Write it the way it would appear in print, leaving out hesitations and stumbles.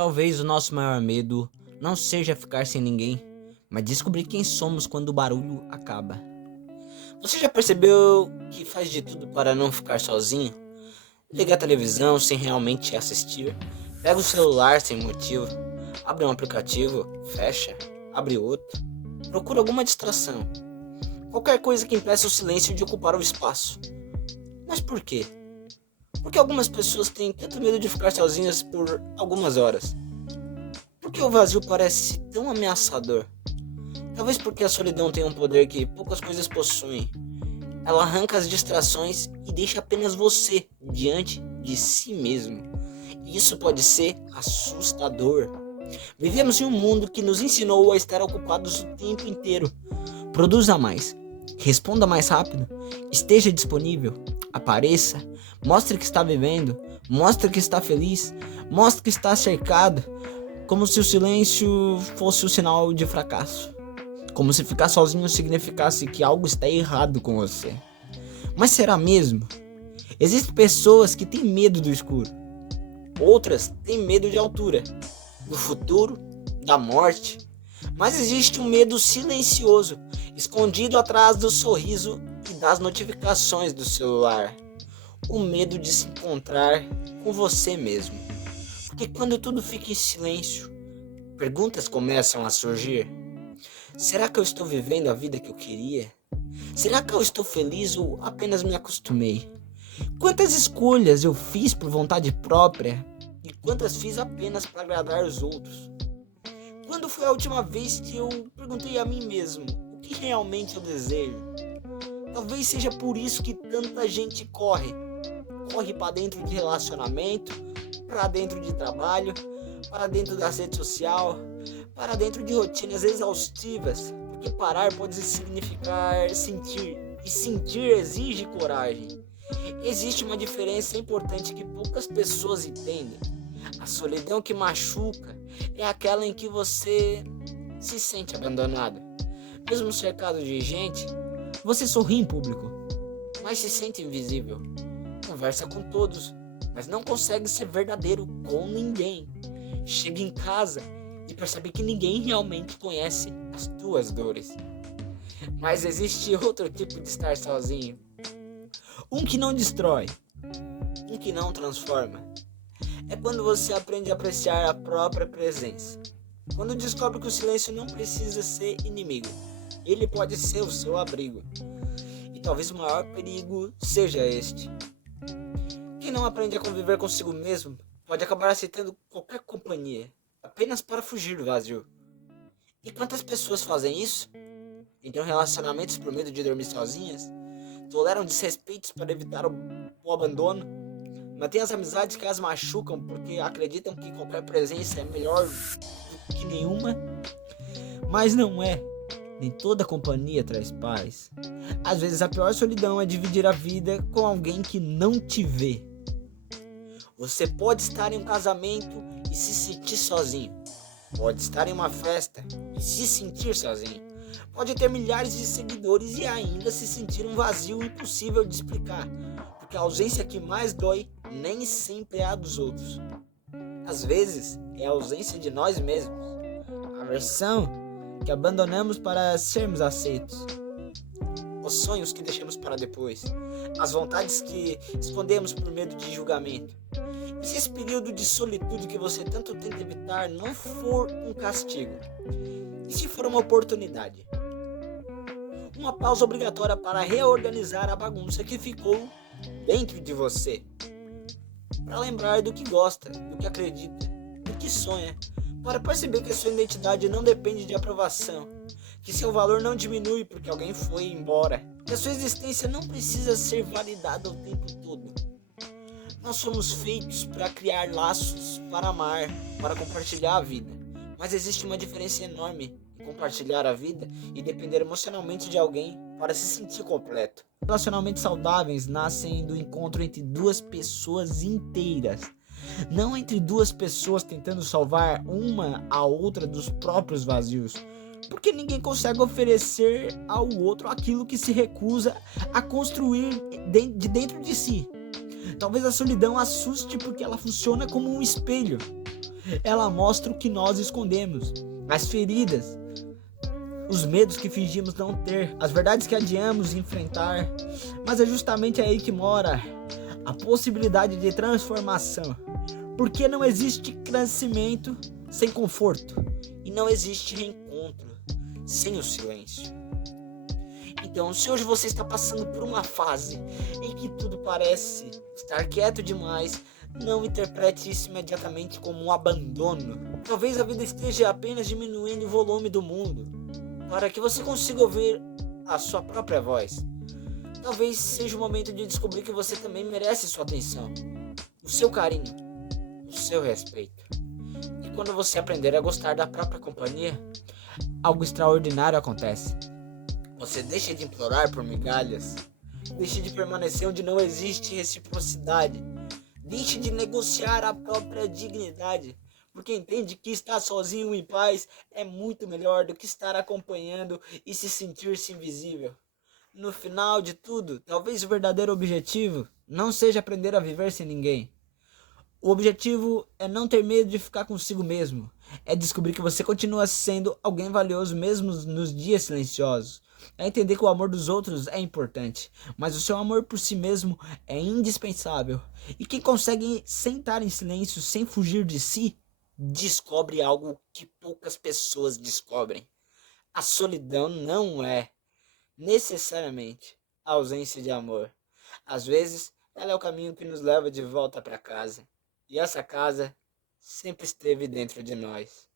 Talvez o nosso maior medo não seja ficar sem ninguém, mas descobrir quem somos quando o barulho acaba. Você já percebeu que faz de tudo para não ficar sozinho? Liga a televisão sem realmente assistir, pega o celular sem motivo, abre um aplicativo, fecha, abre outro, procura alguma distração. Qualquer coisa que impeça o silêncio de ocupar o espaço. Mas por quê? Porque algumas pessoas têm tanto medo de ficar sozinhas por algumas horas. Por que o vazio parece tão ameaçador? Talvez porque a solidão tem um poder que poucas coisas possuem. Ela arranca as distrações e deixa apenas você diante de si mesmo. E isso pode ser assustador. Vivemos em um mundo que nos ensinou a estar ocupados o tempo inteiro. Produza mais, responda mais rápido, esteja disponível, apareça, mostre que está vivendo, mostre que está feliz, mostre que está cercado, como se o silêncio fosse o sinal de fracasso. Como se ficar sozinho significasse que algo está errado com você. Mas será mesmo? Existem pessoas que têm medo do escuro. Outras têm medo de altura, do futuro, da morte. Mas existe um medo silencioso, escondido atrás do sorriso e das notificações do celular. O medo de se encontrar com você mesmo. Porque quando tudo fica em silêncio, perguntas começam a surgir. Será que eu estou vivendo a vida que eu queria? Será que eu estou feliz ou apenas me acostumei? Quantas escolhas eu fiz por vontade própria e quantas fiz apenas para agradar os outros? Quando foi a última vez que eu perguntei a mim mesmo o que realmente eu desejo? Talvez seja por isso que tanta gente corre para dentro de relacionamento, para dentro de trabalho, para dentro da rede social, para dentro de rotinas exaustivas, porque parar pode significar sentir, e sentir exige coragem. Existe uma diferença importante que poucas pessoas entendem. A solidão que machuca é aquela em que você se sente abandonado. Mesmo cercado de gente, você sorri em público, mas se sente invisível. Conversa com todos, mas não consegue ser verdadeiro com ninguém. Chega em casa e percebe que ninguém realmente conhece as tuas dores. Mas existe outro tipo de estar sozinho. Um que não destrói, um que não transforma. É quando você aprende a apreciar a própria presença. Quando descobre que o silêncio não precisa ser inimigo. Ele pode ser o seu abrigo. E talvez o maior perigo seja este. Quem não aprende a conviver consigo mesmo pode acabar aceitando qualquer companhia, apenas para fugir do vazio. E quantas pessoas fazem isso? Entram em relacionamentos por medo de dormir sozinhas? Toleram desrespeitos para evitar o abandono? Mantêm as amizades que as machucam porque acreditam que qualquer presença é melhor do que nenhuma? Mas não é. Nem toda companhia traz paz. Às vezes a pior solidão é dividir a vida com alguém que não te vê. Você pode estar em um casamento e se sentir sozinho. Pode estar em uma festa e se sentir sozinho. Pode ter milhares de seguidores e ainda se sentir um vazio impossível de explicar. Porque a ausência que mais dói nem sempre é a dos outros. Às vezes é a ausência de nós mesmos. A versão que abandonamos para sermos aceitos. Os sonhos que deixamos para depois. As vontades que escondemos por medo de julgamento. E se esse período de solitude que você tanto tenta evitar não for um castigo? E se for uma oportunidade? Uma pausa obrigatória para reorganizar a bagunça que ficou dentro de você. Para lembrar do que gosta, do que acredita, do que sonha. Para perceber que a sua identidade não depende de aprovação. Que seu valor não diminui porque alguém foi embora. Que a sua existência não precisa ser validada o tempo todo. Nós somos feitos para criar laços, para amar, para compartilhar a vida. Mas existe uma diferença enorme em compartilhar a vida e depender emocionalmente de alguém para se sentir completo. Relacionamentos saudáveis nascem do encontro entre duas pessoas inteiras. Não entre duas pessoas tentando salvar uma a outra dos próprios vazios. Porque ninguém consegue oferecer ao outro aquilo que se recusa a construir de dentro de si. Talvez a solidão assuste porque ela funciona como um espelho. Ela mostra o que nós escondemos, as feridas, os medos que fingimos não ter, as verdades que adiamos enfrentar. Mas é justamente aí que mora a possibilidade de transformação. Porque não existe crescimento sem conforto e não existe reencontro sem o silêncio. Então, se hoje você está passando por uma fase em que tudo parece estar quieto demais, não interprete isso imediatamente como um abandono. Talvez a vida esteja apenas diminuindo o volume do mundo, para que você consiga ouvir a sua própria voz. Talvez seja o momento de descobrir que você também merece sua atenção, o seu carinho, o seu respeito. E quando você aprender a gostar da própria companhia, algo extraordinário acontece. Você deixa de implorar por migalhas, deixa de permanecer onde não existe reciprocidade, deixa de negociar a própria dignidade, porque entende que estar sozinho em paz é muito melhor do que estar acompanhando e se sentir-se invisível. No final de tudo, talvez o verdadeiro objetivo não seja aprender a viver sem ninguém. O objetivo é não ter medo de ficar consigo mesmo. É descobrir que você continua sendo alguém valioso mesmo nos dias silenciosos. É entender que o amor dos outros é importante, mas o seu amor por si mesmo é indispensável. E quem consegue sentar em silêncio sem fugir de si, descobre algo que poucas pessoas descobrem. A solidão não é necessariamente a ausência de amor. Às vezes, ela é o caminho que nos leva de volta para casa. E essa casa sempre esteve dentro de nós.